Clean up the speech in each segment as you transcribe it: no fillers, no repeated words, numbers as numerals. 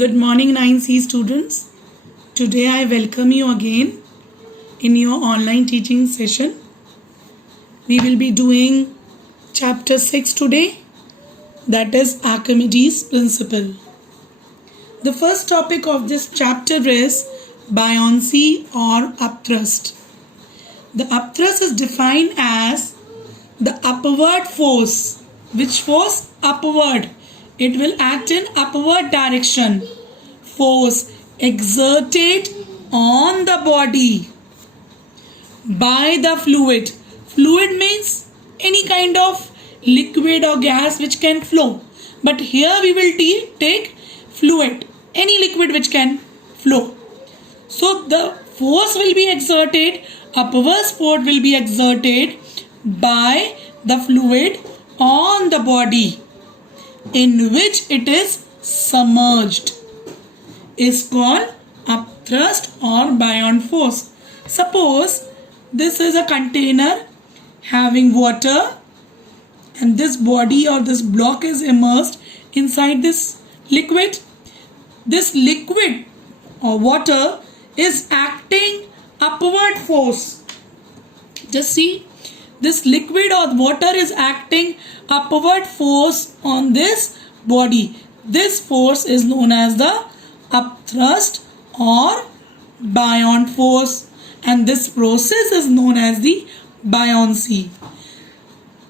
Good morning 9C students. Today I welcome you again in your online teaching session. We will be doing chapter 6 today, that is Archimedes' principle. The first topic of this chapter is buoyancy or upthrust. The upthrust is defined as the upward force. Which force? Upward. It will act in upward direction. Force exerted on the body by the fluid. Fluid means any kind of liquid or gas which can flow. But here we will take fluid, any liquid which can flow. So the force will be exerted, upward force will be exerted by the fluid on the body in which it is submerged is called upthrust or buoyant force. Suppose this is a container having water and this body or this block is immersed inside this liquid. This liquid or water is acting upward force. Just see, this liquid or water is acting upward force on this body. This force is known as the upthrust or buoyant force, and this process is known as the buoyancy.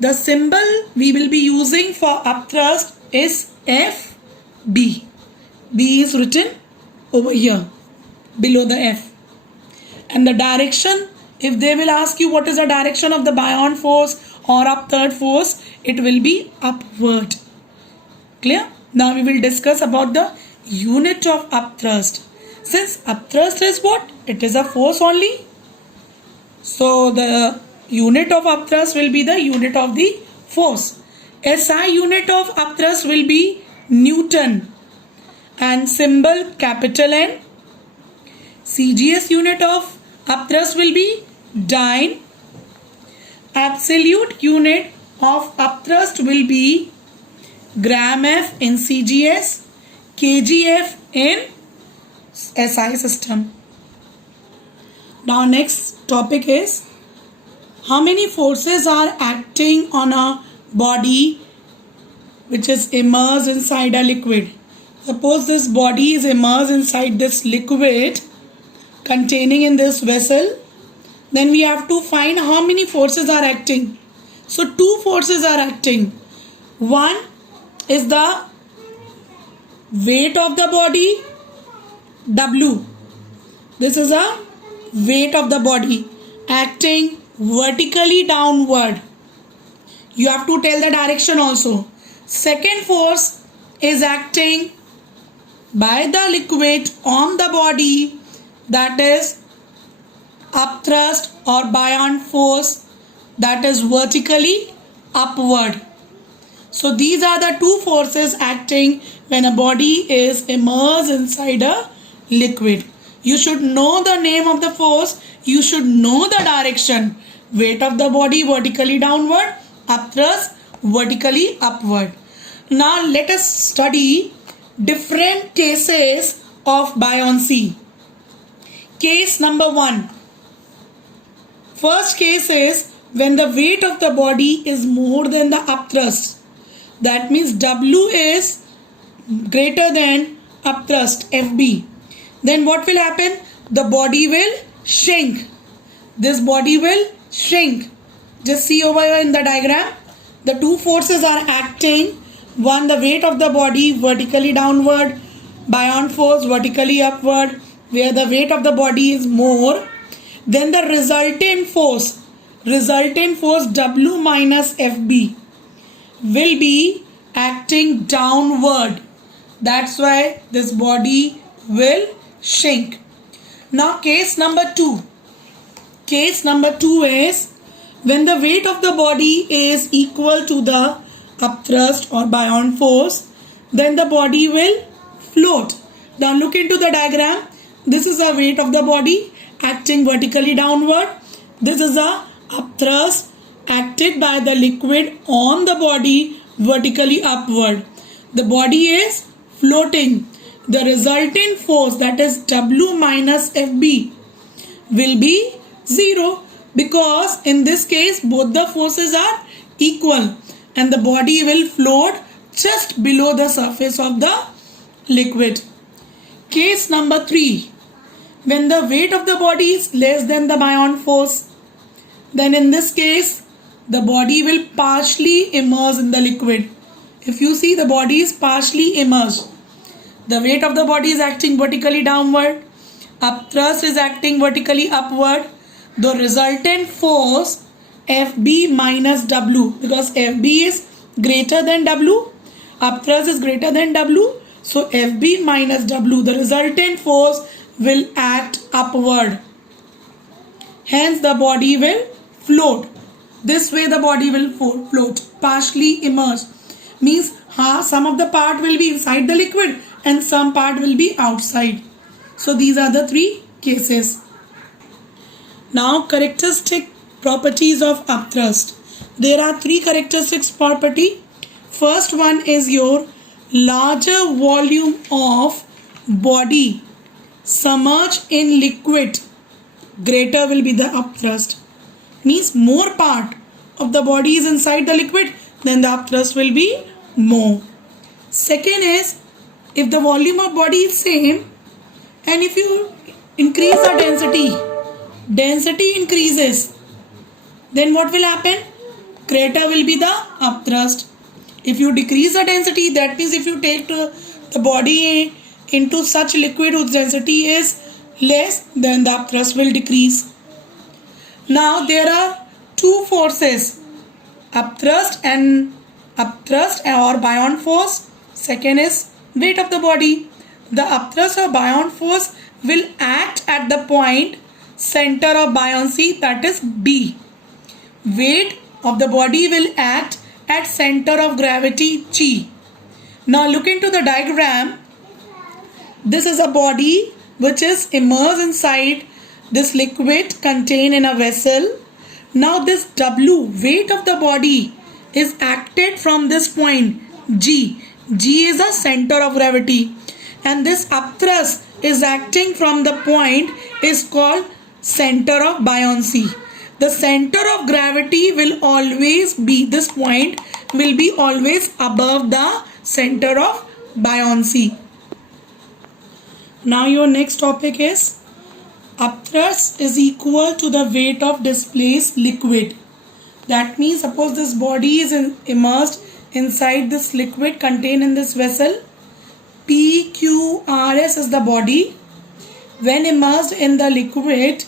The symbol we will be using for upthrust is FB. B is written over here below the F. And the direction, if they will ask you what is the direction of the buoyant force or upward force, it will be upward. Clear? Now we will discuss about the unit of upthrust. Since upthrust is what? It is a force only. So the unit of upthrust will be the unit of the force. SI unit of upthrust will be Newton and symbol capital N. CGS unit of upthrust will be Dyne. Absolute unit of upthrust will be gram F in CGS, kgf in SI system. Now next topic is how many forces are acting on a body which is immersed inside a liquid. Suppose this body is immersed inside this liquid containing in this vessel, then we have to find how many forces are acting. So two forces are acting. One is the weight of the body, W. This is a weight of the body acting vertically downward. You have to tell the direction also. Second force is acting by the liquid on the body, that is upthrust or buoyant force, that is vertically upward. So these are the two forces acting when a body is immersed inside a liquid. You should know the name of the force. You should know the direction. Weight of the body vertically downward, upthrust vertically upward. Now let us study different cases of buoyancy. Case number 1. First case is when the weight of the body is more than the upthrust. That means W is greater than upthrust, FB. Then what will happen? The body will shrink. This body will shrink. Just see over here in the diagram. The two forces are acting. One, the weight of the body vertically downward, buoyant force vertically upward, where the weight of the body is more. Then the resultant force W minus FB will be acting downward. That's why this body will shrink. Now case number 2. Case number 2 is when the weight of the body is equal to the upthrust or buoyant force, then the body will float. Now look into the diagram. This is the weight of the body acting vertically downward. This is a upthrust acted by the liquid on the body vertically upward. The body is floating. the resultant force, that is W minus FB, will be 0, because in this case both the forces are equal and the body will float just below the surface of the liquid. Case number 3. When the weight of the body is less than the buoyant force, then in this case the body will partially immerse in the liquid. If you see, the body is partially immersed. The weight of the body is acting vertically downward, upthrust is acting vertically upward. The resultant force FB minus W, because FB is greater than W, upthrust is greater than W, so FB minus W, the resultant force will act upward. Hence the body will float. This way the body will float, partially immersed. Means some of the part will be inside the liquid and some part will be outside. So these are the 3 cases. Now characteristic properties of upthrust. There are 3 characteristics property. First one is your larger volume of body submerged in liquid, greater will be the upthrust. Means more part of the body is inside the liquid, then the upthrust will be more. Second is, if the volume of body is same and if you increase the density increases, then what will happen? Greater will be the upthrust. If you decrease the density, that means if you take the body into such liquid whose density is less, then the upthrust will decrease. Now there are 2 forces, upthrust or buoyant force. Second is weight of the body. The upthrust or buoyant force will act at the point center of buoyancy, that is B. Weight of the body will act at center of gravity G. Now look into the diagram. This is a body which is immersed inside this liquid contained in a vessel. Now this W, weight of the body, is acted from this point G. G is the center of gravity, and this upthrust is acting from the point is called center of buoyancy. The center of gravity will always be, this point will be always above the center of buoyancy. Now your next topic is upthrust is equal to the weight of displaced liquid. That means suppose this body is immersed inside this liquid contained in this vessel. PQRS is the body. When immersed in the liquid,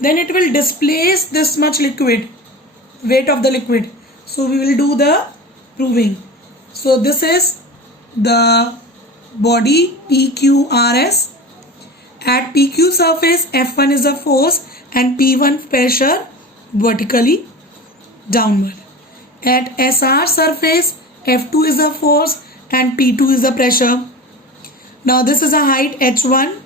then it will displace this much liquid, weight of the liquid. So we will do the proving. So this is the body PQRS. At PQ surface, F1 is the force and P1 pressure vertically downward. At SR surface, F2 is the force and P2 is the pressure. Now this is a height H1,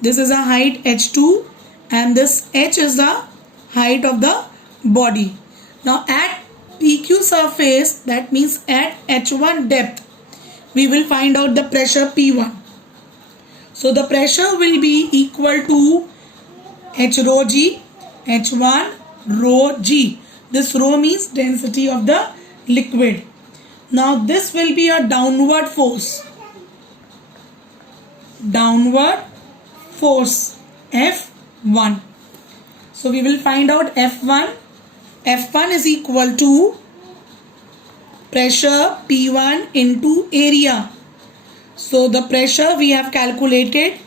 this is a height H2, and this H is the height of the body. Now at PQ surface, that means at H1 depth, we will find out the pressure P1. So the pressure will be equal to H rho G, H1 rho G. This rho means density of the liquid. Now this will be a downward force. Downward force F1. So we will find out F1. F1 is equal to pressure P1 into area. So the pressure we have calculated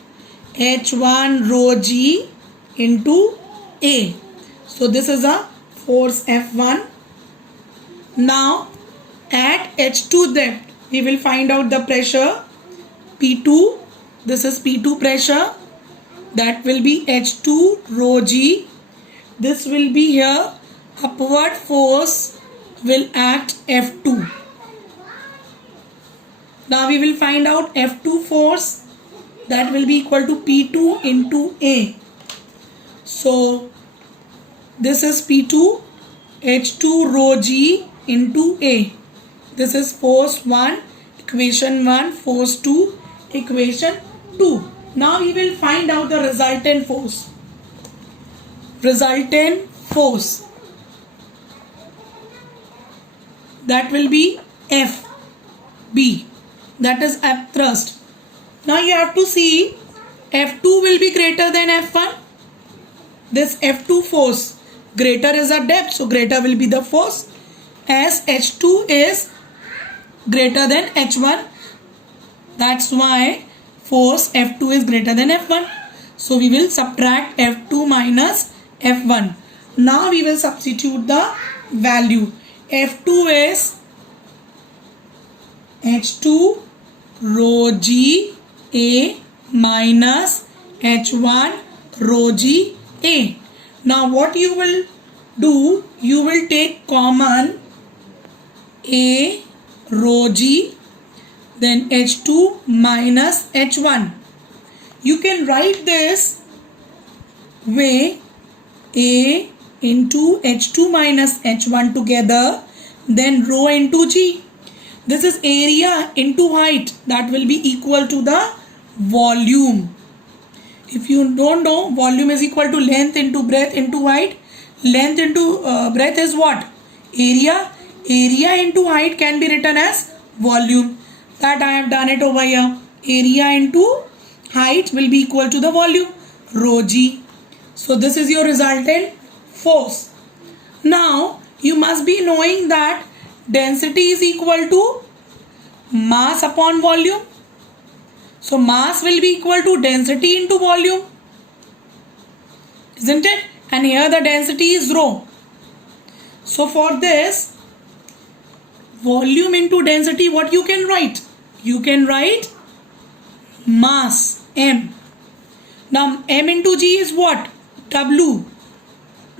H1 rho G into A. So this is a force F1. Now at H2 depth we will find out the pressure P2. This is P2 pressure. That will be H2 rho G. This will be here. Upward force will act F2. Now we will find out F2 force, that will be equal to P2 into A. So this is P2, H2 rho G into A. This is force 1 equation 1, force 2, equation 2. Now we will find out the resultant force. Resultant force, that will be FB, that is upthrust. Now you have to see F2 will be greater than F1. This F2 force, greater is a depth, so greater will be the force, as H2 is greater than H1. That's why force F2 is greater than F1. So we will subtract F2 minus F1. Now we will substitute the value. F2 is H2 rho g A minus H1 rho g A. Now what you will do, you will take common A rho g, then H2 minus H1. You can write this way, A into H2 minus H1 together, then rho into g. This is area into height, that will be equal to the volume. If you don't know, volume is equal to length into breadth into height. Length into breadth is what? Area. Area into height can be written as volume. That I have done it over here. Area into height will be equal to the volume, rho g. So this is your resultant force. Now you must be knowing that density is equal to mass upon volume. So mass will be equal to density into volume, isn't it? And here the density is rho. So for this, volume into density, what you can write? You can write mass, M. Now M into G is what? W.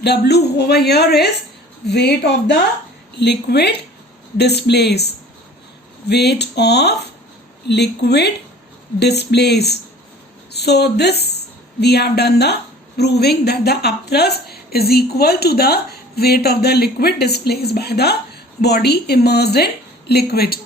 W over here is weight of the liquid displaced. Weight of liquid displaced. So this we have done the proving that the upthrust is equal to the weight of the liquid displaced by the body immersed in liquid.